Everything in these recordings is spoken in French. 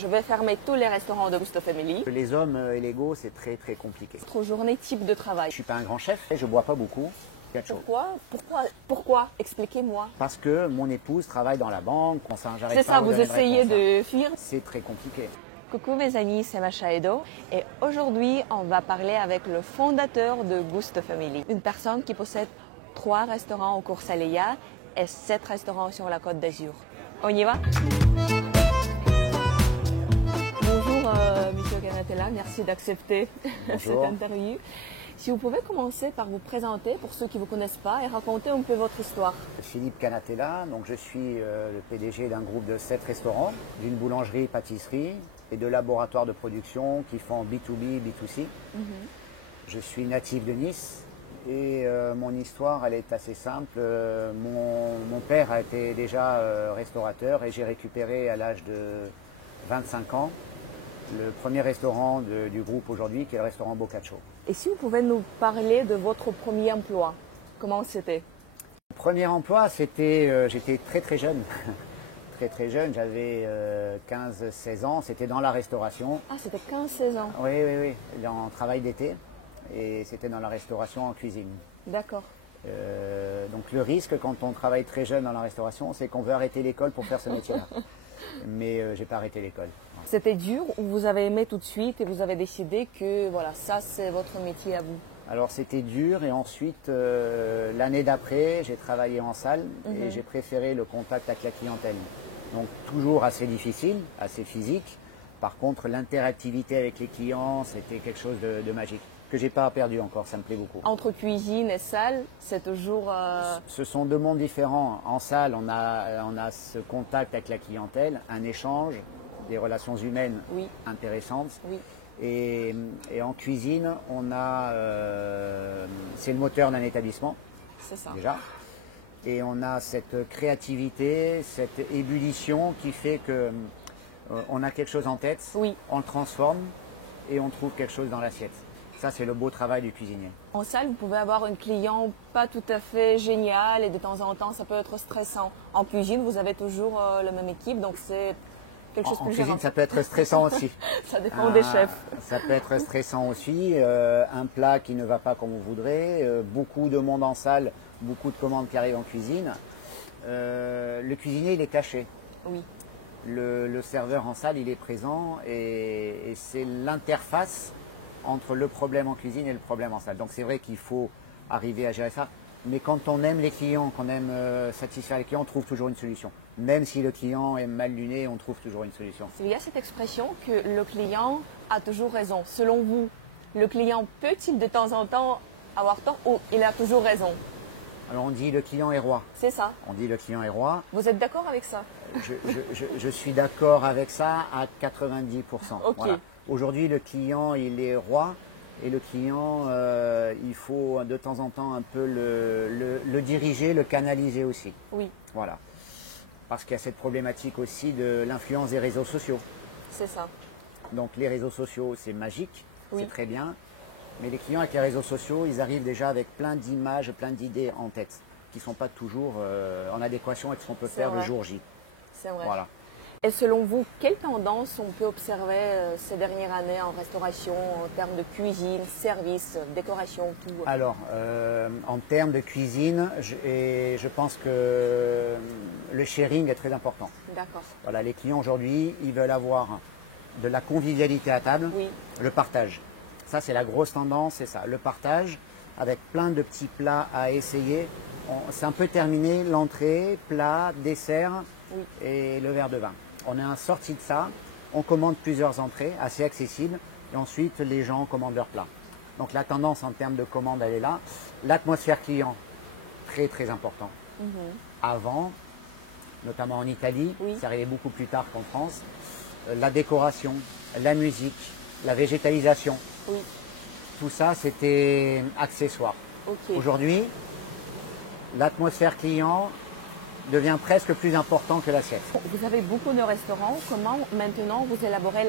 Je vais fermer tous les restaurants de Gusto Family. Les hommes et l'ego, c'est très compliqué. Votre journée type de travail. Je suis pas un grand chef, je bois pas beaucoup. Pourquoi Expliquez-moi. Parce que mon épouse travaille dans la banque, C'est ça, vous essayez de fuir. C'est très compliqué. Coucou mes amis, c'est Masha Edo et aujourd'hui on va parler avec le fondateur de Gusto Family. Une personne qui possède 3 restaurants au Cours Saleya et 7 restaurants sur la Côte d'Azur. On y va? Bonjour Monsieur Canatella, merci d'accepter cette interview. Si vous pouvez commencer par vous présenter pour ceux qui ne vous connaissent pas et raconter un peu votre histoire. Philippe Canatella, donc je suis le PDG d'un groupe de 7 restaurants, d'une boulangerie-pâtisserie et de laboratoires de production qui font B2B, B2C. Je suis natif de Nice et mon histoire elle est assez simple. Mon père a été déjà restaurateur et j'ai récupéré à l'âge de 25 ans le premier restaurant du groupe aujourd'hui qui est le restaurant Boccaccio. Et si vous pouvez nous parler de votre premier emploi, comment c'était? Le premier emploi, c'était, j'étais très jeune. très jeune, j'avais 15-16 ans, c'était dans la restauration. Ah, c'était 15-16 ans. Oui, en travail d'été. Et c'était dans la restauration en cuisine. D'accord. Donc le risque quand on travaille très jeune dans la restauration, c'est qu'on veut arrêter l'école pour faire ce métier-là. Mais j'ai pas arrêté l'école. C'était dur ou vous avez aimé tout de suite et vous avez décidé que voilà, ça c'est votre métier à vous? Alors c'était dur et ensuite l'année d'après j'ai travaillé en salle et j'ai préféré le contact avec la clientèle. Donc toujours assez difficile, assez physique. Par contre l'interactivité avec les clients c'était quelque chose de magique que j'ai pas perdu encore, ça me plaît beaucoup. Entre cuisine et salle, c'est toujours... Ce sont 2 mondes différents. En salle on a ce contact avec la clientèle, un échange, des relations humaines intéressantes. Oui. Et en cuisine, on a, c'est le moteur d'un établissement, c'est ça. Déjà. Et on a cette créativité, cette ébullition qui fait que on a quelque chose en tête, on le transforme et on trouve quelque chose dans l'assiette. Ça, c'est le beau travail du cuisinier. En salle, vous pouvez avoir un client pas tout à fait génial et de temps en temps, ça peut être stressant. En cuisine, vous avez toujours la même équipe, donc c'est... En cuisine, ça peut être stressant aussi. Ça dépend des chefs. Ça peut être stressant aussi. Un plat qui ne va pas comme on voudrait, beaucoup de monde en salle, beaucoup de commandes qui arrivent en cuisine. Le cuisinier, il est caché. Oui. Le serveur en salle, il est présent et c'est l'interface entre le problème en cuisine et le problème en salle. Donc c'est vrai qu'il faut arriver à gérer ça. Mais quand on aime les clients, qu'on aime satisfaire les clients, on trouve toujours une solution. Même si le client est mal luné, on trouve toujours une solution. Il y a cette expression que le client a toujours raison. Selon vous, le client peut-il de temps en temps avoir tort ou il a toujours raison? Alors on dit le client est roi. C'est ça. On dit le client est roi. Vous êtes d'accord avec ça? Je suis d'accord avec ça à 90%. Ok. Voilà. Aujourd'hui, le client, il est roi. Et le client, il faut de temps en temps un peu le diriger, le canaliser aussi. Oui. Voilà. Parce qu'il y a cette problématique aussi de l'influence des réseaux sociaux. C'est ça. Donc les réseaux sociaux, c'est magique, c'est très bien. Mais les clients avec les réseaux sociaux, ils arrivent déjà avec plein d'images, plein d'idées en tête, qui ne sont pas toujours en adéquation avec ce qu'on peut faire le jour J. C'est vrai. Voilà. Et selon vous, quelle tendance on peut observer ces dernières années en restauration, en termes de cuisine, service, décoration, tout? Alors, en termes de cuisine, je pense que le sharing est très important. D'accord. Voilà, les clients aujourd'hui, ils veulent avoir de la convivialité à table, le partage. Ça, c'est la grosse tendance, c'est ça, le partage, avec plein de petits plats à essayer. C'est un peu terminé, l'entrée, plat, dessert et le verre de vin. On est en sortie de ça, on commande plusieurs entrées assez accessibles et ensuite les gens commandent leur plat. Donc la tendance en termes de commande, elle est là. L'atmosphère client, très important. Avant, notamment en Italie, ça arrivait beaucoup plus tard qu'en France. La décoration, la musique, la végétalisation, tout ça c'était accessoire. Aujourd'hui, l'atmosphère client devient presque plus important que l'assiette. Vous avez beaucoup de restaurants. Comment maintenant vous élaborez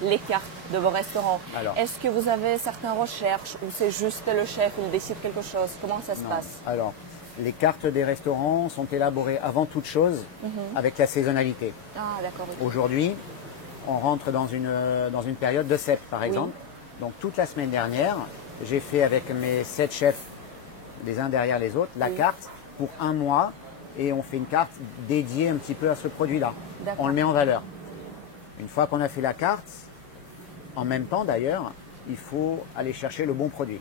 les cartes de vos restaurants? Est-ce que vous avez certaines recherches ou c'est juste le chef qui décide quelque chose? Comment ça se passe? Alors, les cartes des restaurants sont élaborées avant toute chose avec la saisonnalité. Ah, d'accord. Aujourd'hui, on rentre dans une période de cep, par exemple. Donc toute la semaine dernière, j'ai fait avec mes 7 chefs, les uns derrière les autres, la carte pour un mois. Et on fait une carte dédiée un petit peu à ce produit-là. On le met en valeur. Une fois qu'on a fait la carte, en même temps d'ailleurs, il faut aller chercher le bon produit.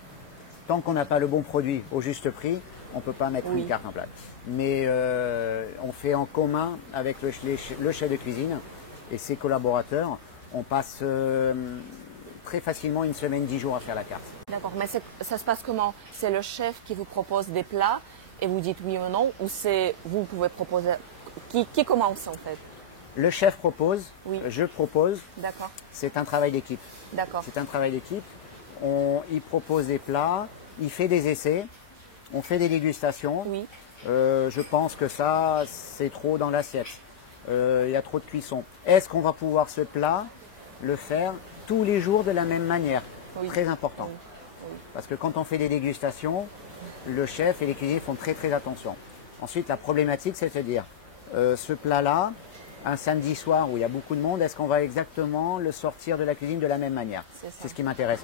Tant qu'on n'a pas le bon produit au juste prix, on ne peut pas mettre une carte en place. Mais on fait en commun avec le chef de cuisine et ses collaborateurs. On passe très facilement une semaine, 10 jours à faire la carte. D'accord, mais ça se passe comment? C'est le chef qui vous propose des plats et vous dites oui ou non, ou c'est vous pouvez proposer? Qui commence en fait? Le chef propose, je propose. D'accord. C'est un travail d'équipe. D'accord. C'est un travail d'équipe. Il propose des plats, il fait des essais, on fait des dégustations. Oui. Je pense que ça, c'est trop dans l'assiette. Il y a trop de cuisson. Est-ce qu'on va pouvoir ce plat le faire tous les jours de la même manière? Très important. Parce que quand on fait des dégustations, le chef et les cuisiniers font très très attention. Ensuite, la problématique, c'est de se dire, ce plat-là, un samedi soir où il y a beaucoup de monde, est-ce qu'on va exactement le sortir de la cuisine de la même manière? C'est ce qui m'intéresse.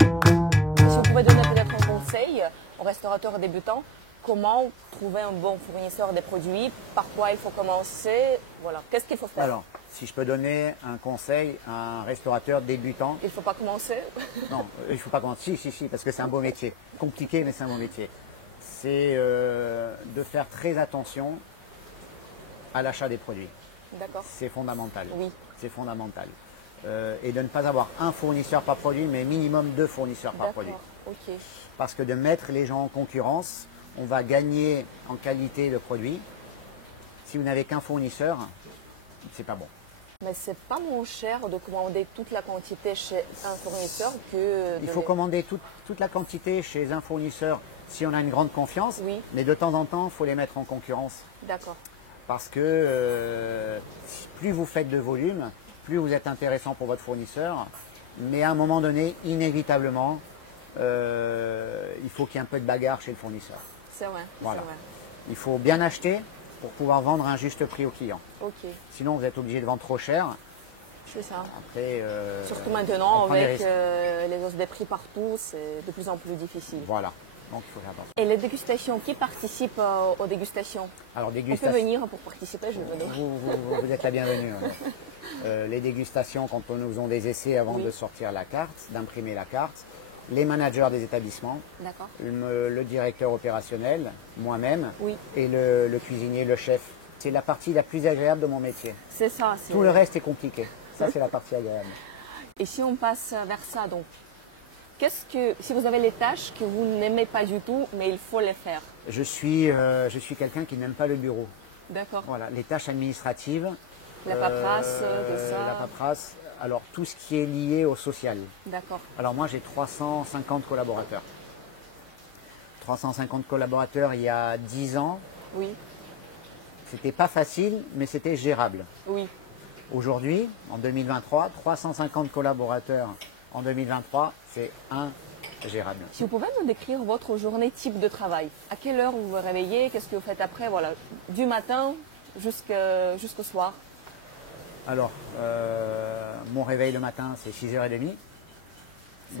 Si vous pouvez donner peut-être un conseil aux restaurateurs débutants, comment trouver un bon fournisseur des produits? Par quoi il faut commencer? Voilà. Qu'est-ce qu'il faut faire? Alors, si je peux donner un conseil à un restaurateur débutant. Il ne faut pas commencer? Non, il ne faut pas commencer. Si, parce que c'est un beau métier. Compliqué, mais c'est un beau métier. C'est de faire très attention à l'achat des produits. D'accord. C'est fondamental. Oui. C'est fondamental. Et de ne pas avoir un fournisseur par produit, mais minimum 2 fournisseurs par produit. Ok. Parce que de mettre les gens en concurrence, on va gagner en qualité de produit. Si vous n'avez qu'un fournisseur, c'est pas bon. Mais c'est pas moins cher de commander toute la quantité chez un fournisseur que... Il faut commander toute la quantité chez un fournisseur si on a une grande confiance. Oui. Mais de temps en temps, il faut les mettre en concurrence. D'accord. Parce que plus vous faites de volume, plus vous êtes intéressant pour votre fournisseur. Mais à un moment donné, inévitablement, il faut qu'il y ait un peu de bagarre chez le fournisseur. C'est vrai. Voilà. C'est vrai. Il faut bien acheter pour pouvoir vendre un juste prix au client. Ok. Sinon, vous êtes obligé de vendre trop cher. C'est ça. Après, surtout maintenant, avec les les hausses des prix partout, c'est de plus en plus difficile. Voilà. Donc, il faut faire attention. Et les dégustations, qui participe aux dégustations? Alors, On peut venir pour participer, je veux dire. Vous êtes la bienvenue. Les dégustations, quand nous faisons des essais avant de sortir la carte, d'imprimer la carte, les managers des établissements, le directeur opérationnel, moi-même, et le cuisinier, le chef. C'est la partie la plus agréable de mon métier. C'est ça. Tout le reste est compliqué. Ça, c'est la partie agréable. Et si on passe vers ça, donc, si vous avez les tâches que vous n'aimez pas du tout, mais il faut les faire? Je suis quelqu'un qui n'aime pas le bureau. D'accord. Voilà, les tâches administratives. La paperasse, tout ça. La paperasse. Alors, tout ce qui est lié au social. D'accord. Alors, moi, j'ai 350 collaborateurs. 350 collaborateurs il y a 10 ans. Oui. C'était pas facile, mais c'était gérable. Oui. Aujourd'hui, en 2023, 350 collaborateurs en 2023, c'est ingérable. Si vous pouvez me décrire votre journée type de travail. À quelle heure vous vous réveillez? Qu'est-ce que vous faites après? Voilà, du matin jusqu'au soir. Alors, mon réveil le matin, c'est 6h30.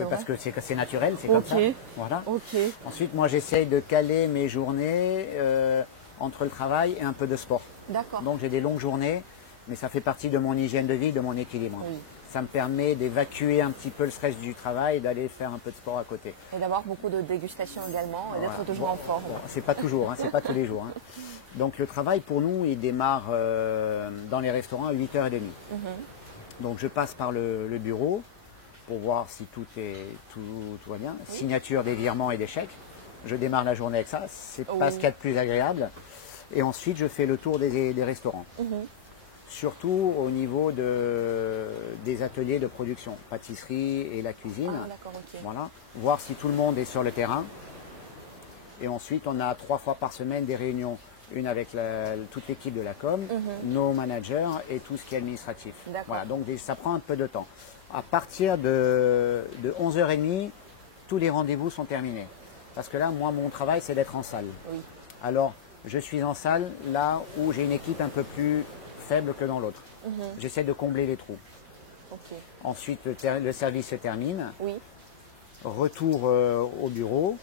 Parce que c'est naturel, c'est comme ça. Voilà. Ensuite, moi, j'essaye de caler mes journées entre le travail et un peu de sport. D'accord. Donc, j'ai des longues journées, mais ça fait partie de mon hygiène de vie, de mon équilibre. Oui. Ça me permet d'évacuer un petit peu le stress du travail et d'aller faire un peu de sport à côté. Et d'avoir beaucoup de dégustations également et d'être toujours en forme. Bon, c'est pas toujours, c'est pas tous les jours. Donc le travail pour nous, il démarre dans les restaurants à 8h30. Donc je passe par le bureau pour voir si tout va bien. Signature des virements et des chèques. Je démarre la journée avec ça, c'est pas ce qu'il y a de plus agréable. Et ensuite je fais le tour des restaurants. Surtout au niveau des ateliers de production, pâtisserie et la cuisine. Voilà. Voir si tout le monde est sur le terrain. Et ensuite, on a 3 fois par semaine des réunions. Une avec toute l'équipe de la com, nos managers et tout ce qui est administratif. Voilà. Donc ça prend un peu de temps. À partir de 11h30, tous les rendez-vous sont terminés. Parce que là, moi, mon travail, c'est d'être en salle. Alors, je suis en salle là où j'ai une équipe un peu plus faible que dans l'autre. J'essaie de combler les trous. Ok. Ensuite, le service se termine. Oui. Retour au bureau.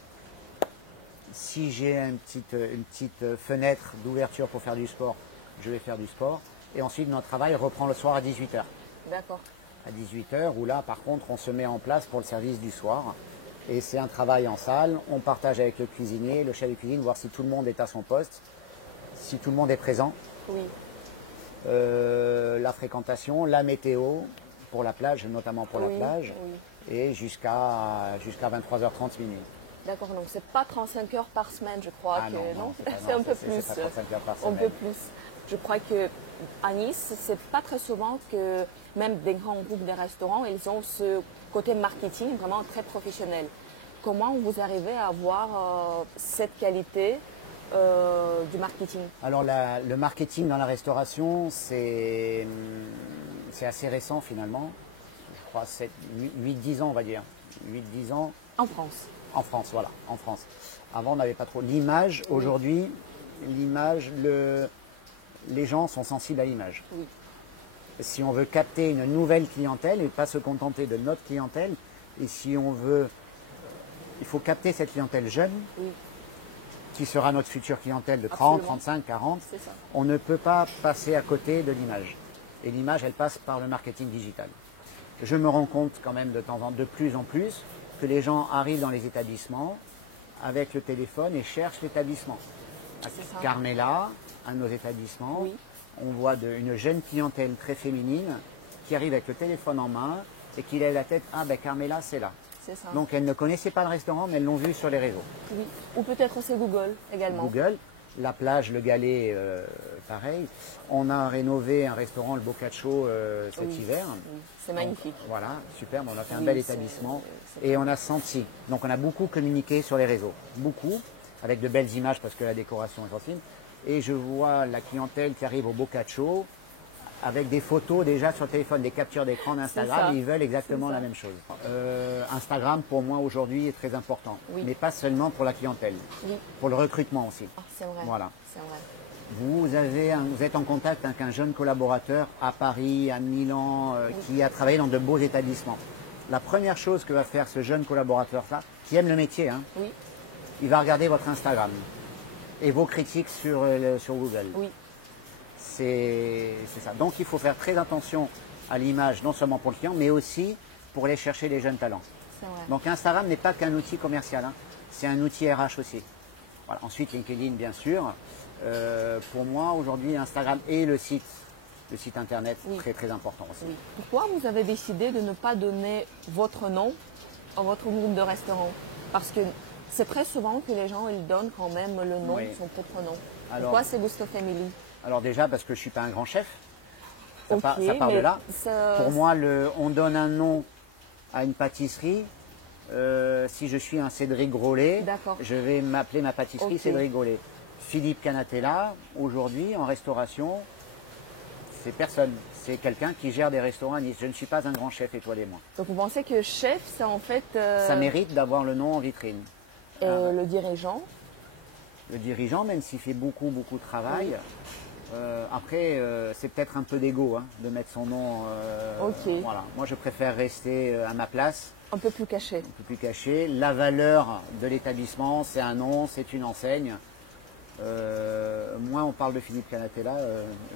Si j'ai une petite fenêtre d'ouverture pour faire du sport, je vais faire du sport. Et ensuite, notre travail reprend le soir à 18 h. D'accord. À 18 h, où là, par contre, on se met en place pour le service du soir. Et c'est un travail en salle. On partage avec le cuisinier, le chef de cuisine, voir si tout le monde est à son poste, si tout le monde est présent. Oui. La fréquentation, la météo pour la plage, notamment pour la plage, et jusqu'à 23h30 minuit. D'accord, donc c'est pas 35 heures par semaine, je crois. Ah que, non, c'est un peu plus. C'est pas 35 heures par semaine. Un peu plus. Je crois que à Nice, c'est pas très souvent que même des grands groupes de restaurants, ils ont ce côté marketing vraiment très professionnel. Comment vous arrivez à avoir cette qualité du marketing? Alors le marketing dans la restauration, c'est assez récent finalement. Je crois 8-10 ans, on va dire. 8-10 ans. En France. En France, voilà, en France. Avant, on n'avait pas trop. L'image, aujourd'hui, l'image, les gens sont sensibles à l'image. Oui. Si on veut capter une nouvelle clientèle et pas se contenter de notre clientèle, et si on veut, il faut capter cette clientèle jeune, qui sera notre future clientèle de 30, 35, 40, on ne peut pas passer à côté de l'image. Et l'image, elle passe par le marketing digital. Je me rends compte quand même de plus en plus que les gens arrivent dans les établissements avec le téléphone et cherchent l'établissement. Carmela, un de nos établissements, on voit une jeune clientèle très féminine qui arrive avec le téléphone en main et qui lève la tête, ah ben Carmela c'est là. Ça. Donc elles ne connaissaient pas le restaurant mais elles l'ont vu sur les réseaux. Oui. Ou peut-être c'est Google également. Google, la plage, le Galet, pareil. On a rénové un restaurant, le Boccaccio, cet hiver. Oui. C'est magnifique. Donc, voilà, superbe, on a fait un bel établissement. Et on a senti, donc on a beaucoup communiqué sur les réseaux, beaucoup, avec de belles images parce que la décoration est gentille. Et je vois la clientèle qui arrive au Boccaccio avec des photos déjà sur le téléphone, des captures d'écran d'Instagram, et ils veulent exactement la même chose. Instagram, pour moi, aujourd'hui, est très important. Mais pas seulement pour la clientèle, pour le recrutement aussi. Ah, c'est vrai. Voilà. C'est vrai. Vous êtes en contact avec un jeune collaborateur à Paris, à Milan, qui a travaillé dans de beaux établissements. La première chose que va faire ce jeune collaborateur-là, qui aime le métier, il va regarder votre Instagram et vos critiques sur Google. Oui. C'est ça. Donc il faut faire très attention à l'image, non seulement pour le client, mais aussi pour aller chercher les jeunes talents. C'est vrai. Donc Instagram n'est pas qu'un outil commercial, c'est un outil RH aussi. Voilà. Ensuite LinkedIn, bien sûr. Pour moi, aujourd'hui, Instagram et le site internet, très très important aussi. Oui. Pourquoi vous avez décidé de ne pas donner votre nom à votre groupe de restaurants? Parce que c'est très souvent que les gens ils donnent quand même le nom, son propre nom. Pourquoi c'est Gusto Family? Alors déjà parce que je ne suis pas un grand chef, ça part de là. Pour moi, on donne un nom à une pâtisserie. Si je suis un Cédric Grolet, je vais m'appeler ma pâtisserie Cédric Grolet. Philippe Canatella, aujourd'hui, en restauration, c'est personne. C'est quelqu'un qui gère des restaurants à Nice. Je ne suis pas un grand chef étoilé, moi. Donc vous pensez que chef, c'est en fait... Ça mérite d'avoir le nom en vitrine. Et le dirigeant? Le dirigeant, même s'il fait beaucoup de travail, après, c'est peut-être un peu d'égo de mettre son nom. Voilà. Moi, je préfère rester à ma place. Un peu plus caché. Un peu plus caché. La valeur de l'établissement, c'est un nom, c'est une enseigne. Moins on parle de Philippe Canatella,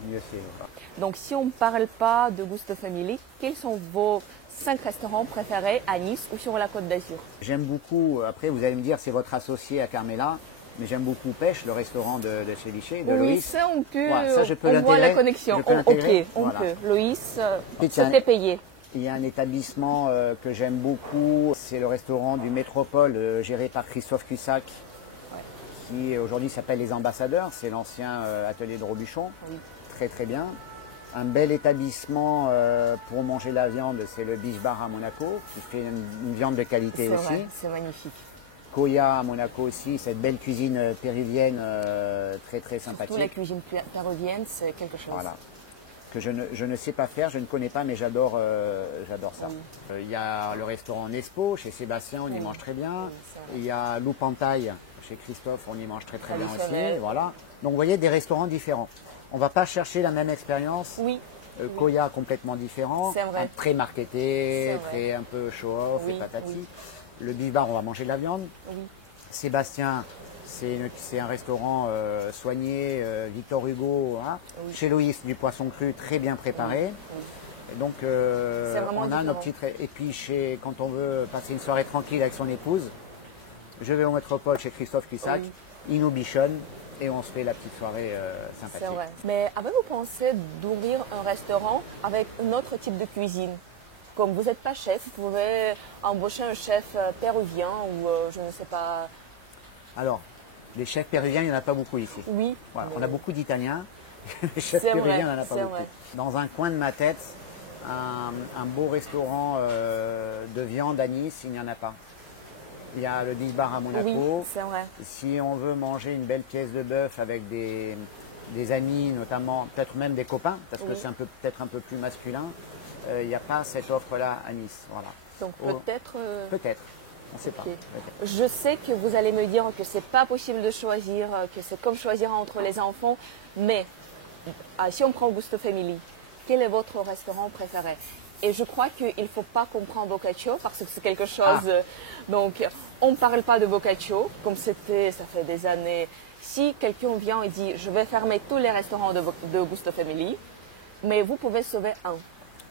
mieux c'est. Voilà. Donc si on ne parle pas de Gusto Family, quels sont vos 5 restaurants préférés à Nice ou sur la Côte d'Azur? J'aime beaucoup, après vous allez me dire c'est votre associé à Carmela, mais j'aime beaucoup Pêche, le restaurant de Ceviche, de Loïs. Oui, ça on peut, ça, je peux on voit la connexion. Ok, on peut. Loïs, c'était payé. Il y a un établissement que j'aime beaucoup, c'est le restaurant du Métropole, géré par Christophe Cussac, qui aujourd'hui s'appelle Les Ambassadeurs, c'est l'ancien atelier de Robuchon, très très bien. Un bel établissement pour manger la viande, c'est le Beach Bar à Monaco, qui fait une viande de qualité aussi. C'est magnifique. Koya à Monaco aussi, cette belle cuisine péruvienne très très sympathique. Surtout la cuisine péruvienne, c'est quelque chose. Voilà. Que je ne sais pas faire, je ne connais pas, mais j'adore ça. Il y a le restaurant Nespo, chez Sébastien, on y mange très bien. Il y a Loupantaille, chez Christophe, on y mange très bien aussi. Voilà. Donc vous voyez, des restaurants différents. On ne va pas chercher la même expérience Koya complètement différent, très marketé, très un peu show-off et patati. Oui. Le Beef Bar, on va manger de la viande. Oui. Sébastien, c'est un restaurant soigné, Victor Hugo. Hein. Oui. Chez Loïs, du poisson cru très bien préparé. Oui. Oui. Et donc, on a nos petites... Et puis, quand on veut passer une soirée tranquille avec son épouse, je vais au Métropole chez Christophe Cuissac, il nous bichonne et on se fait la petite soirée sympathique. C'est vrai. Mais avez-vous pensé d'ouvrir un restaurant avec un autre type de cuisine? Comme vous n'êtes pas chef, vous pouvez embaucher un chef péruvien ou je ne sais pas. Alors, les chefs péruviens, il n'y en a pas beaucoup ici. Oui. Voilà, on a beaucoup d'Italiens. Les chefs péruviens, il n'y en a pas beaucoup. Vrai. Dans un coin de ma tête, un beau restaurant de viande à Nice, il n'y en a pas. Il y a le Beef Bar à Monaco. Oui, c'est vrai. Si on veut manger une belle pièce de bœuf avec des amis, notamment, peut-être même des copains, parce que c'est peut-être un peu plus masculin, il n'y a pas cette offre-là à Nice. Voilà. Donc peut-être... Peut-être. On ne sait pas. Je sais que vous allez me dire que ce n'est pas possible de choisir, que c'est comme choisir entre les enfants, mais si on prend Gusto Family, quel est votre restaurant préféré? Et je crois qu'il ne faut pas comprendre Boccaccio parce que c'est quelque chose... Donc, on ne parle pas de Boccaccio comme c'était, ça fait des années. Si quelqu'un vient et dit, je vais fermer tous les restaurants de Gusto Family, mais vous pouvez sauver un.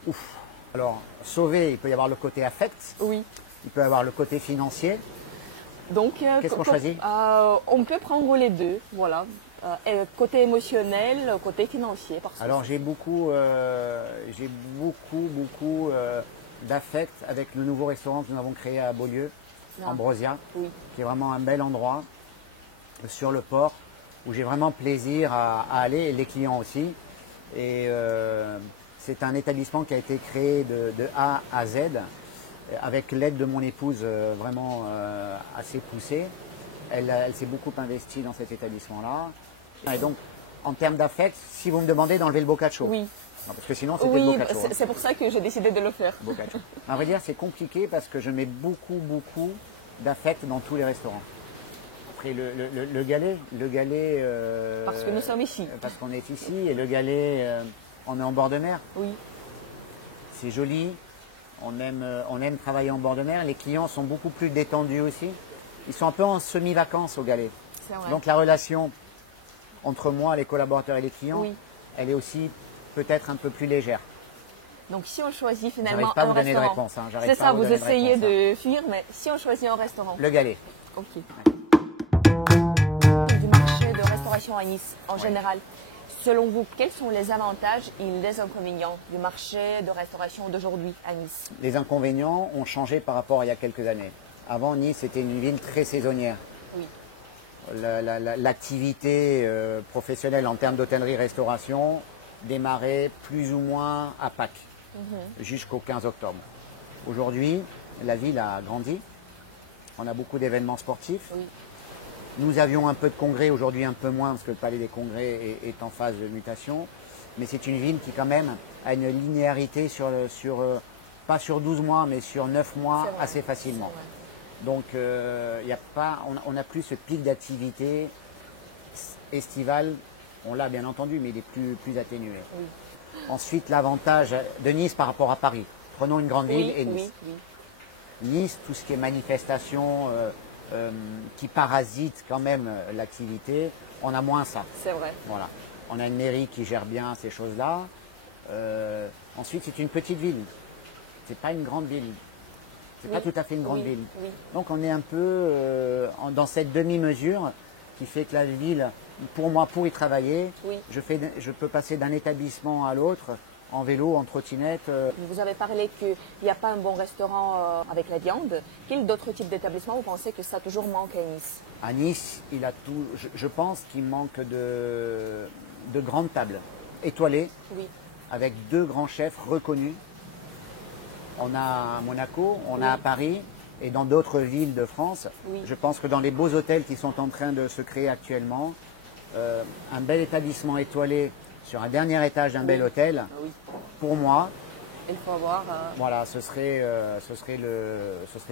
Ouf. Alors, sauver, il peut y avoir le côté affect. Oui. Il peut y avoir le côté financier. Donc, qu'est-ce qu'on choisit? On peut prendre les deux, voilà. Côté émotionnel, côté financier. Alors j'ai beaucoup d'affect avec le nouveau restaurant que nous avons créé à Beaulieu, Ambrosia, qui est vraiment un bel endroit sur le port où j'ai vraiment plaisir à aller, et les clients aussi. Et c'est un établissement qui a été créé de A à Z avec l'aide de mon épouse vraiment assez poussée. Elle s'est beaucoup investie dans cet établissement-là. Et donc, en termes d'affect, si vous me demandez d'enlever le Boccaccio. Oui. Non, parce que sinon, c'était le Boccaccio. Oui, c'est pour ça que j'ai décidé de le faire. Boccaccio. À vrai dire, c'est compliqué parce que je mets beaucoup d'affect dans tous les restaurants. Après, le galet... parce que nous sommes ici. Parce qu'on est ici. Et le galet, on est en bord de mer. Oui. C'est joli. On aime travailler en bord de mer. Les clients sont beaucoup plus détendus aussi. Ils sont un peu en semi-vacances au galet. Donc la relation entre moi, les collaborateurs et les clients, elle est aussi peut-être un peu plus légère. Donc si on choisit finalement un restaurant, de réponse, hein. C'est ça, vous essayez de fuir, mais si on choisit un restaurant. Le galet. Ok. Du marché de restauration à Nice, en général, selon vous, quels sont les avantages et les inconvénients du marché de restauration d'aujourd'hui à Nice? Les inconvénients ont changé par rapport à il y a quelques années. Avant, Nice était une ville très saisonnière. Oui. L'activité professionnelle en termes d'hôtellerie-restauration démarrait plus ou moins à Pâques, jusqu'au 15 octobre. Aujourd'hui, la ville a grandi. On a beaucoup d'événements sportifs. Oui. Nous avions un peu de congrès, aujourd'hui un peu moins, parce que le Palais des Congrès est en phase de mutation. Mais c'est une ville qui, quand même, a une linéarité pas sur 12 mois, mais sur 9 mois assez facilement. Donc, on n'a plus ce pic d'activité estivale. On l'a bien entendu, mais il est plus atténué. Oui. Ensuite, l'avantage de Nice par rapport à Paris. Prenons une grande ville et Nice. Nice, tout ce qui est manifestation qui parasite quand même l'activité, on a moins ça. C'est vrai. Voilà. On a une mairie qui gère bien ces choses-là. Ensuite, c'est une petite ville. C'est pas une grande ville. C'est pas tout à fait une grande ville. Oui. Donc on est un peu dans cette demi-mesure qui fait que la ville, pour moi, pour y travailler, je peux passer d'un établissement à l'autre en vélo, en trottinette. Vous avez parlé qu'il n'y a pas un bon restaurant avec la viande. Quel d'autres types d'établissements vous pensez que ça toujours manque à Nice? À Nice, il a tout. Je pense qu'il manque de grandes tables étoilées, avec 2 grands chefs reconnus. On a à Monaco, on a à Paris et dans d'autres villes de France. Oui. Je pense que dans les beaux hôtels qui sont en train de se créer actuellement, un bel établissement étoilé sur un dernier étage d'un bel hôtel, pour moi, il faut avoir. Voilà, ce serait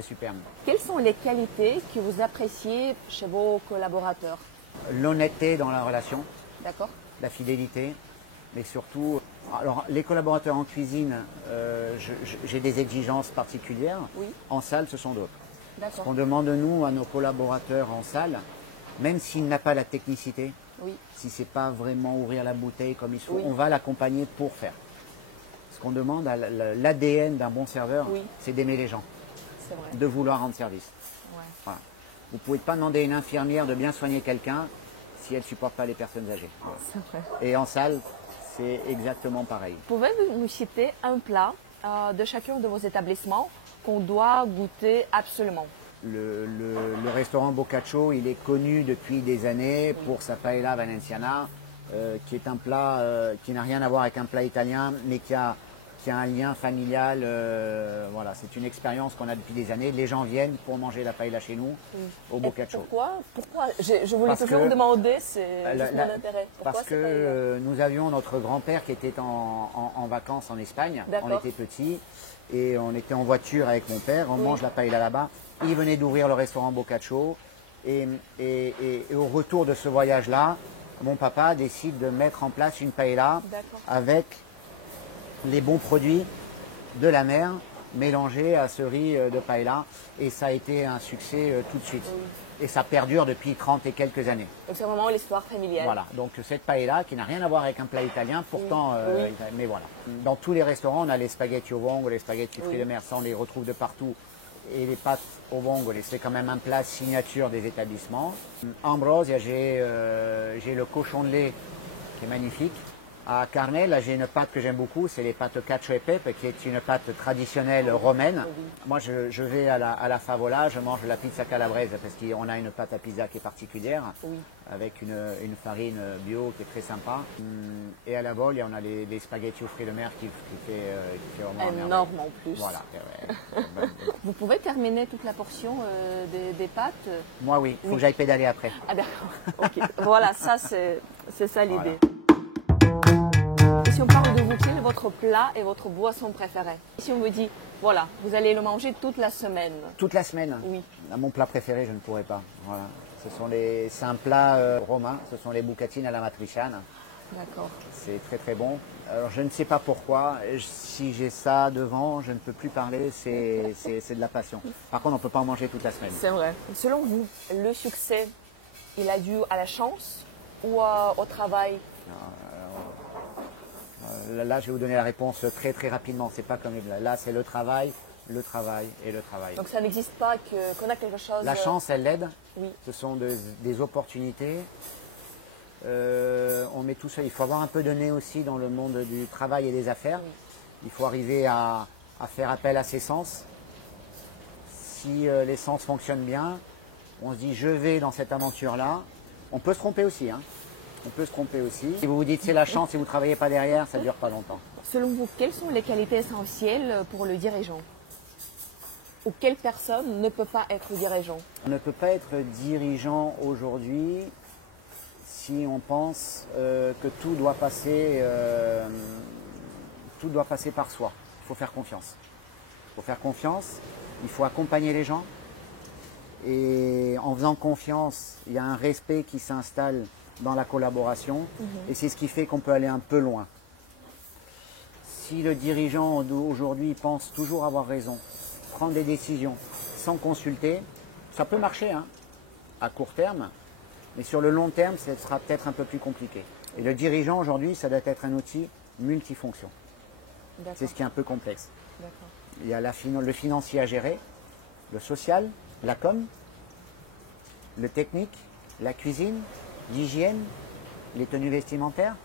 superbe. Quelles sont les qualités que vous appréciez chez vos collaborateurs? L'honnêteté dans la relation. D'accord. La fidélité, mais surtout Alors, les collaborateurs en cuisine, j'ai des exigences particulières. Oui. En salle, ce sont d'autres. Ce D'accord. qu'on demande, nous, à nos collaborateurs en salle, même s'il n'a pas la technicité, Oui. si c'est pas vraiment ouvrir la bouteille comme il faut, Oui. on va l'accompagner pour faire. Ce qu'on demande à l'ADN d'un bon serveur, Oui. c'est d'aimer les gens, C'est vrai. de vouloir rendre service. Ouais. Voilà. Vous ne pouvez pas demander à une infirmière de bien soigner quelqu'un si elle ne supporte pas les personnes âgées. Voilà. C'est vrai. Et en salle, c'est exactement pareil. Pouvez-vous nous citer un plat de chacun de vos établissements qu'on doit goûter absolument? Le restaurant Boccaccio, il est connu depuis des années pour sa paella valenciana, qui est un plat qui n'a rien à voir avec un plat italien, mais qui a un lien familial. Voilà, c'est une expérience qu'on a depuis des années. Les gens viennent pour manger la paella chez nous, au Boccaccio. Pourquoi je voulais Parce toujours que demander, c'est juste mon intérêt. Pourquoi parce cette paella? que nous avions notre grand-père qui était en vacances en Espagne. On était petits et on était en voiture avec mon père. On mange la paella là-bas. Il venait d'ouvrir le restaurant Boccaccio et au retour de ce voyage-là, mon papa décide de mettre en place une paella avec les bons produits de la mer mélangés à ce riz de paella. Et ça a été un succès tout de suite. Et ça perdure depuis 30 et quelques années. Donc c'est vraiment l'histoire familiale. Voilà, donc cette paella qui n'a rien à voir avec un plat italien, pourtant, mais voilà. Dans tous les restaurants, on a les spaghetti au vongole, les spaghetti fruits de mer, ça on les retrouve de partout. Et les pâtes au vongole, c'est quand même un plat signature des établissements. Ambrosia, j'ai le cochon de lait qui est magnifique. À Carmel, là j'ai une pâte que j'aime beaucoup, c'est les pâtes cacio e pepe, qui est une pâte traditionnelle romaine. Moi je vais à la Favola, je mange la pizza calabrese parce qu'on a une pâte à pizza qui est particulière, avec une farine bio qui est très sympa. Et à la Voglia, on a les spaghettis aux fruits de mer qui fait vraiment énorme en plus. Voilà. Vous pouvez terminer toute la portion des pâtes? Moi oui, il faut que j'aille pédaler après. Ah d'accord, ok. Voilà, ça c'est ça l'idée. Voilà. Et si on parle de vous, quel est votre plat et votre boisson préférée? Si on me dit, voilà, vous allez le manger toute la semaine. Toute la semaine? Oui. Mon plat préféré, je ne pourrais pas. Voilà. C'est un plat romain, ce sont les bucatine à la matriciana. D'accord. C'est très très bon. Alors je ne sais pas pourquoi, si j'ai ça devant, je ne peux plus parler, c'est de la passion. Par contre, on ne peut pas en manger toute la semaine. C'est vrai. Selon vous, le succès, il a dû à la chance ou au travail? Là, je vais vous donner la réponse très très rapidement. C'est pas comme là, c'est le travail et le travail. Donc ça n'existe pas qu'on a quelque chose. La chance, elle l'aide. Oui. Ce sont des opportunités. On met tout ça. Il faut avoir un peu de nez aussi dans le monde du travail et des affaires. Oui. Il faut arriver à faire appel à ses sens. Si les sens fonctionnent bien, on se dit je vais dans cette aventure-là. On peut se tromper aussi, hein. On peut se tromper aussi. Si vous vous dites c'est la chance et vous ne travaillez pas derrière, ça ne dure pas longtemps. Selon vous, quelles sont les qualités essentielles pour le dirigeant? Ou quelle personne ne peut pas être dirigeant? On ne peut pas être dirigeant aujourd'hui si on pense que tout doit passer par soi. Il faut faire confiance. Il faut faire confiance, il faut accompagner les gens. Et en faisant confiance, il y a un respect qui s'installe dans la collaboration. Et c'est ce qui fait qu'on peut aller un peu loin. Si le dirigeant aujourd'hui pense toujours avoir raison, prendre des décisions sans consulter, ça peut marcher hein, à court terme, mais sur le long terme, ce sera peut-être un peu plus compliqué. Et le dirigeant aujourd'hui, ça doit être un outil multifonction. C'est ce qui est un peu complexe. Il y a le financier à gérer, le social, la com, le technique, la cuisine, l'hygiène, les tenues vestimentaires,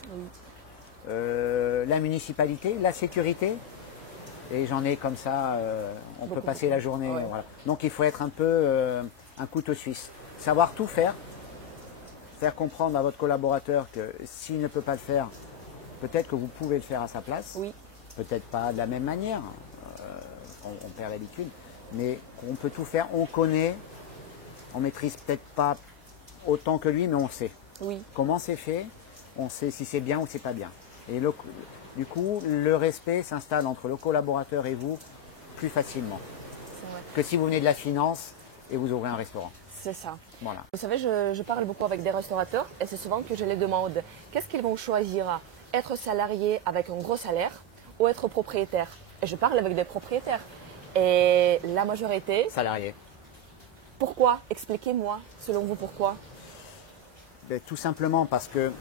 la municipalité, la sécurité. Et j'en ai comme ça, on peut passer la journée. Ouais. Voilà. Donc il faut être un peu un couteau suisse. Savoir tout faire comprendre à votre collaborateur que s'il ne peut pas le faire, peut-être que vous pouvez le faire à sa place. Oui. Peut-être pas de la même manière, on perd l'habitude, mais on peut tout faire, on connaît, on maîtrise peut-être pas autant que lui, mais on sait. Oui. Comment c'est fait, on sait si c'est bien ou c'est pas bien. Et du coup, le respect s'installe entre le collaborateur et vous plus facilement que si vous venez de la finance et vous ouvrez un restaurant. C'est ça. Voilà. Vous savez, je parle beaucoup avec des restaurateurs et c'est souvent que je les demande qu'est-ce qu'ils vont choisir être salarié avec un gros salaire ou être propriétaire. Et je parle avec des propriétaires. Et la majorité… Salarié. Pourquoi? Expliquez-moi, selon vous, pourquoi? Ben, tout simplement parce que,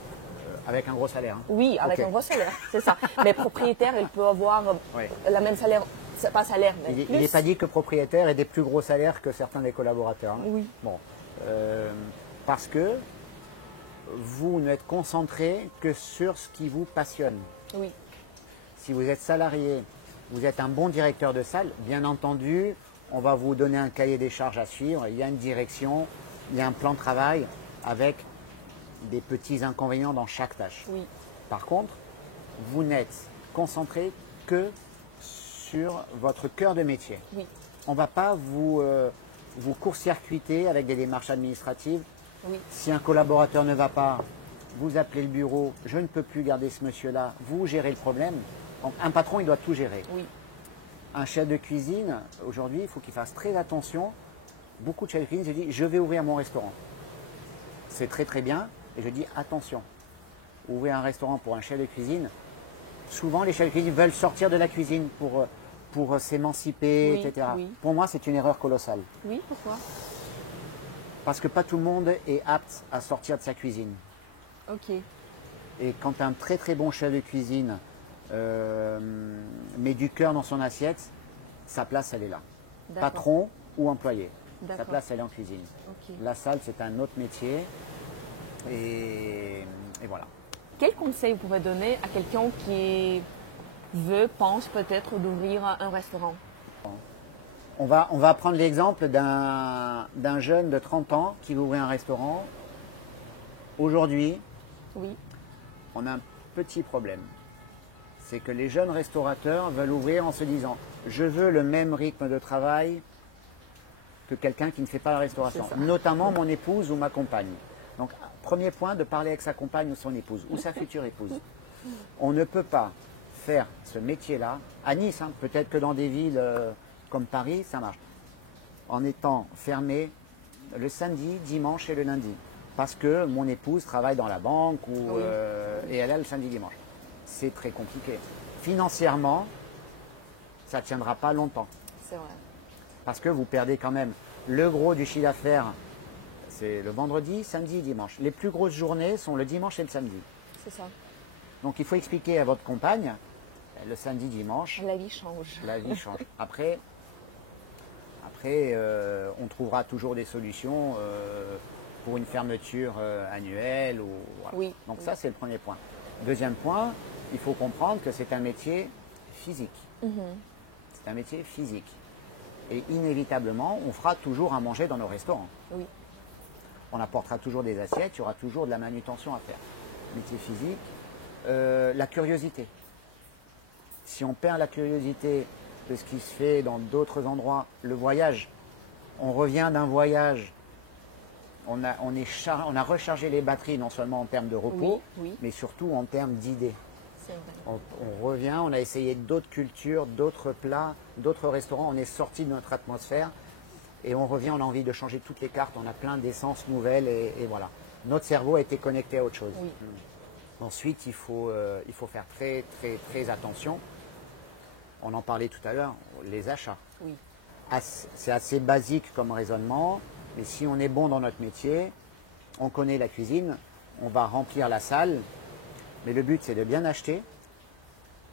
avec un gros salaire. Hein. Oui, avec un gros salaire, c'est ça. Mais propriétaire, il peut avoir la même salaire, pas salaire, mais il n'est pas dit que propriétaire ait des plus gros salaires que certains des collaborateurs. Hein. Oui. Bon, parce que vous n'êtes concentré que sur ce qui vous passionne. Oui. Si vous êtes salarié, vous êtes un bon directeur de salle, bien entendu, on va vous donner un cahier des charges à suivre, il y a une direction, il y a un plan de travail avec des petits inconvénients dans chaque tâche. Oui. Par contre, vous n'êtes concentré que sur votre cœur de métier. Oui. On ne va pas vous court-circuiter avec des démarches administratives. Oui. Si un collaborateur ne va pas, vous appelez le bureau, je ne peux plus garder ce monsieur-là, vous gérez le problème. Donc, un patron, il doit tout gérer. Oui. Un chef de cuisine, aujourd'hui, il faut qu'il fasse très attention. Beaucoup de chefs de cuisine se disent, je vais ouvrir mon restaurant. C'est très très bien, et je dis attention. Ouvrir un restaurant pour un chef de cuisine, souvent les chefs de cuisine veulent sortir de la cuisine pour s'émanciper, Oui, etc. oui. Pour moi, c'est une erreur colossale. Oui, pourquoi? Parce que pas tout le monde est apte à sortir de sa cuisine. Ok. Et quand un très très bon chef de cuisine met du cœur dans son assiette, sa place, elle est là. Patron ou employé. Sa place, elle est en cuisine. Okay. La salle, c'est un autre métier. Et voilà. Quel conseil vous pouvez donner à quelqu'un qui pense peut-être d'ouvrir un restaurant? On va prendre l'exemple d'un jeune de 30 ans qui veut ouvrir un restaurant. Aujourd'hui, oui. On a un petit problème. C'est que les jeunes restaurateurs veulent ouvrir en se disant « je veux le même rythme de travail que quelqu'un qui ne fait pas la restauration, notamment mon épouse ou ma compagne ». Donc, premier point, de parler avec sa compagne ou son épouse, ou sa future épouse. On ne peut pas faire ce métier-là, à Nice, hein, peut-être que dans des villes comme Paris, ça marche, en étant fermé le samedi, dimanche et le lundi. Parce que mon épouse travaille dans la banque et elle a le samedi, dimanche. C'est très compliqué. Financièrement, ça ne tiendra pas longtemps. C'est vrai. Parce que vous perdez quand même le gros du chiffre d'affaires. C'est le vendredi, samedi, dimanche. Les plus grosses journées sont le dimanche et le samedi. C'est ça. Donc il faut expliquer à votre compagne, le samedi, dimanche. La vie change. La vie change. Après, on trouvera toujours des solutions pour une fermeture annuelle. Voilà. Oui. Donc ça, c'est le premier point. Deuxième point, il faut comprendre que c'est un métier physique. C'est un métier physique. Et inévitablement, on fera toujours à manger dans nos restaurants. Oui. On apportera toujours des assiettes, il y aura toujours de la manutention à faire. Métier physique. La curiosité. Si on perd la curiosité de ce qui se fait dans d'autres endroits, le voyage, on revient d'un voyage, on a rechargé les batteries non seulement en termes de repos, mais surtout en termes d'idées. On revient, on a essayé d'autres cultures, d'autres plats, d'autres restaurants, on est sorti de notre atmosphère et on revient, on a envie de changer toutes les cartes, on a plein d'essences nouvelles et voilà. Notre cerveau a été connecté à autre chose. Oui. Ensuite, il faut faire très, très, très attention. On en parlait tout à l'heure, les achats. Oui. C'est assez basique comme raisonnement, mais si on est bon dans notre métier, on connaît la cuisine, on va remplir la salle, mais le but c'est de bien acheter,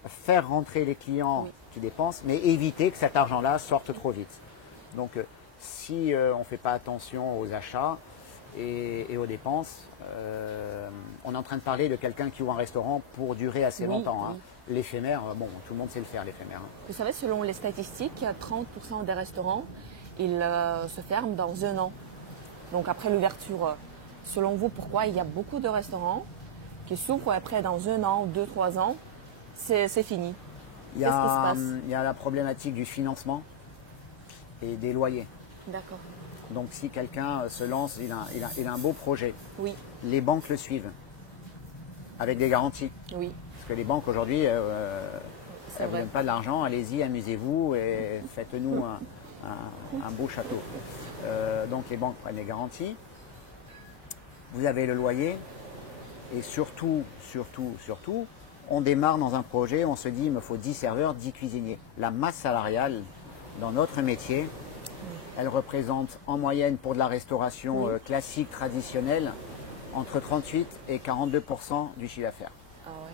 faire rentrer les clients qui dépensent, mais éviter que cet argent-là sorte trop vite. Donc si on ne fait pas attention aux achats et aux dépenses, on est en train de parler de quelqu'un qui ouvre un restaurant pour durer assez longtemps. Hein. L'éphémère, bon, tout le monde sait le faire, l'éphémère. Hein. Vous savez, selon les statistiques, 30% des restaurants, ils se ferment dans 1 an. Donc après l'ouverture, selon vous, pourquoi il y a beaucoup de restaurants qui s'ouvrent après dans 1 an, 2, 3 ans, c'est fini? Qu'est-ce qui se passe? Il y a la problématique du financement et des loyers. D'accord. Donc si quelqu'un se lance, il a un beau projet. Oui. Les banques le suivent avec des garanties. Oui. Parce que les banques aujourd'hui, elles ne vous donnent pas de l'argent, allez-y, amusez-vous et faites-nous un beau château. Donc les banques prennent des garanties. Vous avez le loyer et surtout, On démarre dans un projet, on se dit il me faut 10 serveurs, 10 cuisiniers. La masse salariale dans notre métier, elle représente en moyenne pour de la restauration classique, traditionnelle, entre 38 et 42% du chiffre d'affaires. Ah ouais.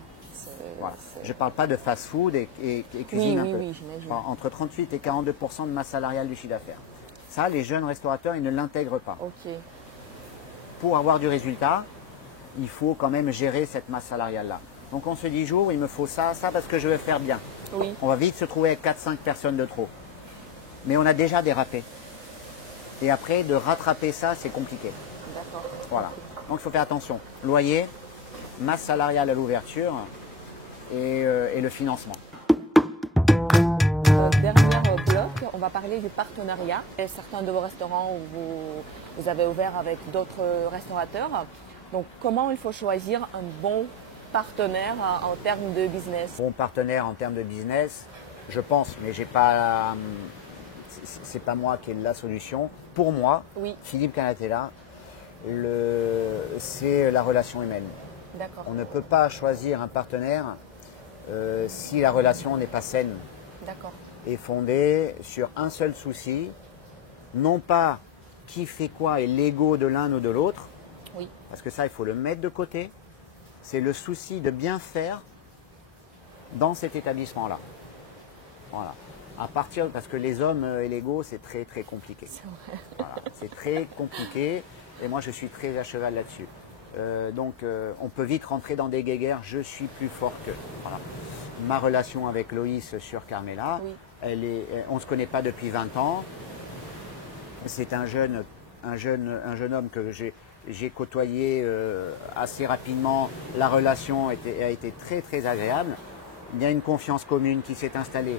Voilà. Je ne parle pas de fast-food et cuisine un peu. Oui, j'imagine. Entre 38 et 42% de masse salariale du chiffre d'affaires. Ça, les jeunes restaurateurs, ils ne l'intègrent pas. Ok. Pour avoir du résultat, il faut quand même gérer cette masse salariale-là. Donc on se dit, jour, il me faut ça, ça parce que je veux faire bien. Oui. On va vite se trouver avec 4-5 personnes de trop. Mais on a déjà dérapé. Et après, de rattraper ça, c'est compliqué. D'accord. Voilà. Donc il faut faire attention. Loyer, masse salariale à l'ouverture et le financement. Dernier bloc, on va parler du partenariat. Et certains de vos restaurants, vous avez ouvert avec d'autres restaurateurs. Donc comment il faut choisir un bon partenaire en termes de business? Bon partenaire en termes de business, je pense, mais j'ai pas, c'est pas moi qui ai la solution. Pour moi, Philippe Canatella, c'est la relation humaine. D'accord. On ne peut pas choisir un partenaire si la relation n'est pas saine. D'accord. Et fondée sur un seul souci, non pas qui fait quoi et l'ego de l'un ou de l'autre, parce que ça, il faut le mettre de côté. C'est le souci de bien faire dans cet établissement-là. Voilà. À partir, parce que les hommes et l'ego, c'est très très compliqué. C'est vrai. Voilà. C'est très compliqué et moi je suis très à cheval là-dessus. Donc on peut vite rentrer dans des guéguerres, je suis plus fort que. Voilà. Ma relation avec Loïs sur Carmela, on ne se connaît pas depuis 20 ans. C'est un jeune homme que j'ai côtoyé assez rapidement. La relation a été très très agréable. Il y a une confiance commune qui s'est installée.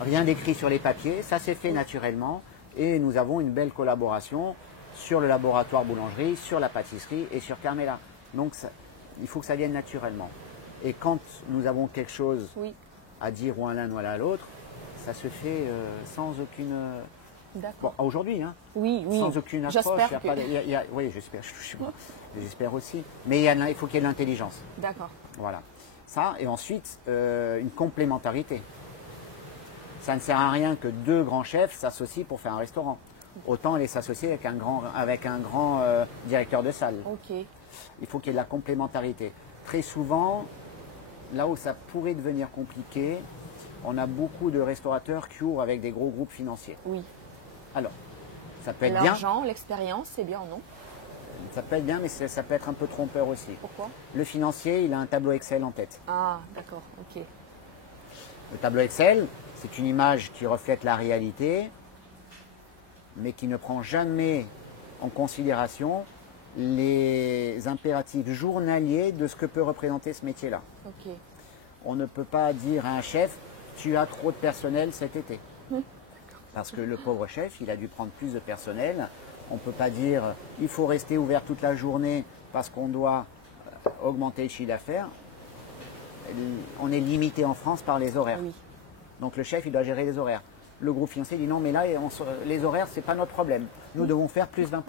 Rien d'écrit sur les papiers, ça s'est fait naturellement. Et nous avons une belle collaboration sur le laboratoire boulangerie, sur la pâtisserie et sur Carmela. Donc il faut que ça vienne naturellement. Et quand nous avons quelque chose à dire ou à l'un ou à l'autre, ça se fait sans aucune... D'accord. Bon, aujourd'hui, hein. Oui. Sans aucune approche. Oui, j'espère, j'espère aussi. Mais il faut qu'il y ait de l'intelligence. D'accord. Voilà. Ça, et ensuite, une complémentarité. Ça ne sert à rien que deux grands chefs s'associent pour faire un restaurant. Autant les s'associer avec un grand directeur de salle. Ok. Il faut qu'il y ait de la complémentarité. Très souvent, là où ça pourrait devenir compliqué, on a beaucoup de restaurateurs qui ouvrent avec des gros groupes financiers. Oui. Alors, ça peut être bien. L'argent, l'expérience, c'est bien, non? Ça peut être bien, mais ça peut être un peu trompeur aussi. Pourquoi? Le financier, il a un tableau Excel en tête. Ah, d'accord, ok. Le tableau Excel, c'est une image qui reflète la réalité, mais qui ne prend jamais en considération les impératifs journaliers de ce que peut représenter ce métier-là. Ok. On ne peut pas dire à un chef, tu as trop de personnel cet été. Parce que le pauvre chef, il a dû prendre plus de personnel. On ne peut pas dire, il faut rester ouvert toute la journée parce qu'on doit augmenter le chiffre d'affaires. On est limité en France par les horaires. Oui. Donc le chef, il doit gérer les horaires. Le groupe financier dit non, mais là, les horaires, ce n'est pas notre problème. Nous devons faire plus 20%.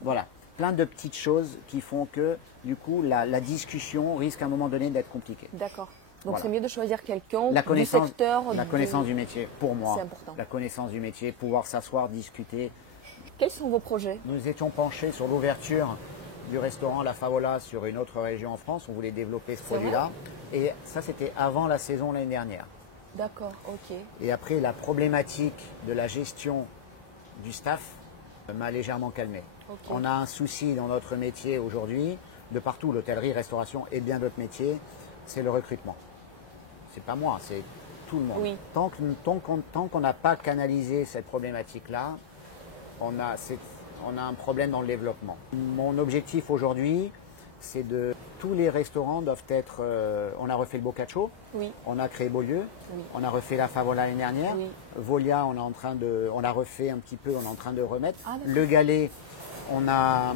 Voilà. Plein de petites choses qui font que, du coup, la discussion risque à un moment donné d'être compliquée. D'accord. Donc Voilà. c'est mieux de choisir quelqu'un du secteur. La connaissance du métier, pour moi. C'est important. La connaissance du métier, pouvoir s'asseoir, discuter. Quels sont vos projets? Nous étions penchés sur l'ouverture du restaurant La Favola sur une autre région en France. On voulait développer ce produit-là. Et ça, c'était avant la saison l'année dernière. D'accord, ok. Et après, la problématique de la gestion du staff m'a légèrement calmé. Okay. On a un souci dans notre métier aujourd'hui, de partout, l'hôtellerie, restauration et bien d'autres métiers, c'est le recrutement. C'est pas moi, c'est tout le monde. Oui. Tant qu'on n'a pas canalisé cette problématique-là, on a un problème dans le développement. Mon objectif aujourd'hui, c'est de... Tous les restaurants doivent être... on a refait le Boccaccio, on a créé Beaulieu, on a refait la Favola l'année dernière. Volia, on a refait un petit peu, on est en train de remettre. Le Galet, on a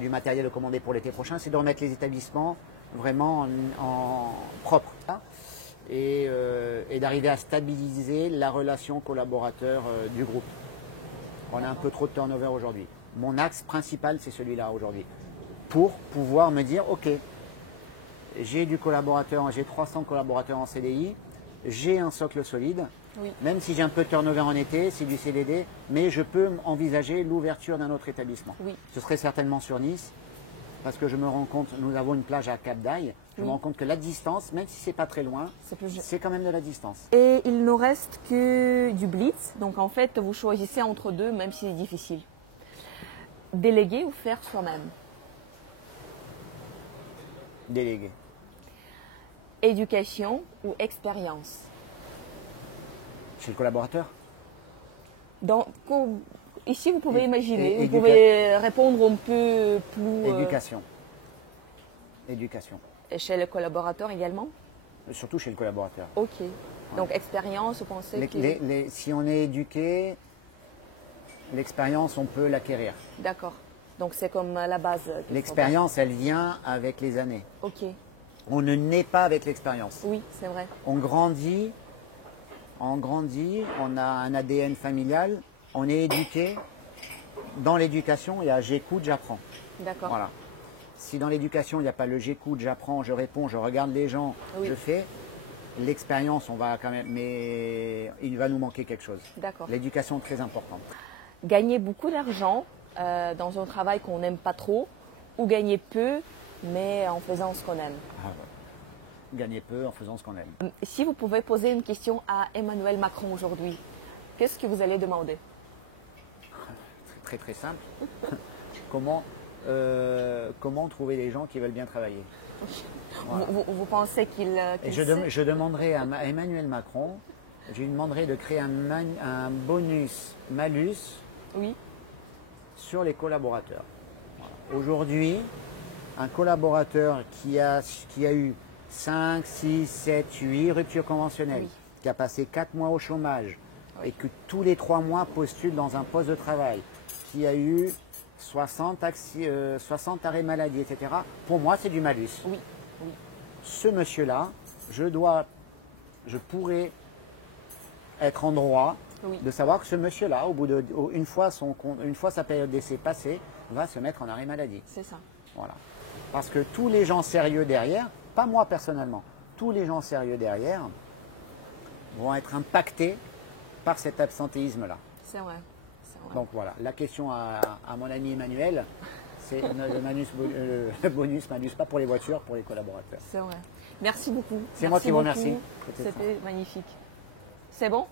du matériel commandé pour l'été prochain. C'est de remettre les établissements vraiment en propre. Et d'arriver à stabiliser la relation collaborateur du groupe. On a un peu trop de turnover aujourd'hui. Mon axe principal, c'est celui-là aujourd'hui. Pour pouvoir me dire, ok, j'ai du collaborateur, j'ai 300 collaborateurs en CDI, j'ai un socle solide. Oui. Même si j'ai un peu de turnover en été, c'est du CDD, mais je peux envisager l'ouverture d'un autre établissement. Oui. Ce serait certainement sur Nice, parce que je me rends compte, nous avons une plage à Cap d'Aille, je me rends compte que la distance, même si c'est pas très loin, c'est quand même de la distance. Et il ne reste que du blitz, donc en fait vous choisissez entre deux, même si c'est difficile. Déléguer ou faire soi-même? Délégué. Éducation ou expérience? Chez le collaborateur? Donc, ici, vous pouvez imaginer, vous pouvez répondre un peu plus... Éducation. Éducation. Et chez le collaborateur également? Surtout chez le collaborateur. Ok. Ouais. Donc, expérience, vous pensez que... Si on est éduqué, l'expérience, on peut l'acquérir. D'accord. Donc, c'est comme la base. L'expérience, elle vient avec les années. Ok. On ne naît pas avec l'expérience. Oui, c'est vrai. On grandit, on a un ADN familial, on est éduqué. Dans l'éducation, il y a j'écoute, j'apprends. D'accord. Voilà. Si dans l'éducation, il n'y a pas le j'écoute, j'apprends, je réponds, je regarde les gens, je fais, l'expérience, on va quand même, mais il va nous manquer quelque chose. D'accord. L'éducation est très importante. Gagner beaucoup d'argent dans un travail qu'on n'aime pas trop, ou gagner peu, mais en faisant ce qu'on aime. Ah ouais. Gagner peu en faisant ce qu'on aime. Si vous pouvez poser une question à Emmanuel Macron aujourd'hui, qu'est-ce que vous allez demander? Très très simple. Comment trouver des gens qui veulent bien travailler? Voilà. Vous pensez qu'il je demanderai à Emmanuel Macron, je lui demanderai de créer un bonus malus sur les collaborateurs. Voilà. Aujourd'hui, un collaborateur qui a eu 5, 6, 7, 8 ruptures conventionnelles, qui a passé 4 mois au chômage et que tous les 3 mois postule dans un poste de travail, qui a eu 60 arrêts maladie, etc. Pour moi, c'est du malus. Oui. Ce monsieur-là, je pourrais être en droit de savoir que ce monsieur-là, une fois sa période d'essai passée, va se mettre en arrêt maladie. C'est ça. Voilà. Parce que tous les gens sérieux derrière, pas moi personnellement, tous les gens sérieux derrière vont être impactés par cet absentéisme-là. C'est vrai. Donc voilà, la question à mon ami Emmanuel, c'est le bonus malus, pas pour les voitures, pour les collaborateurs. C'est vrai. Merci beaucoup. C'est moi qui vous remercie. C'était magnifique. C'est bon?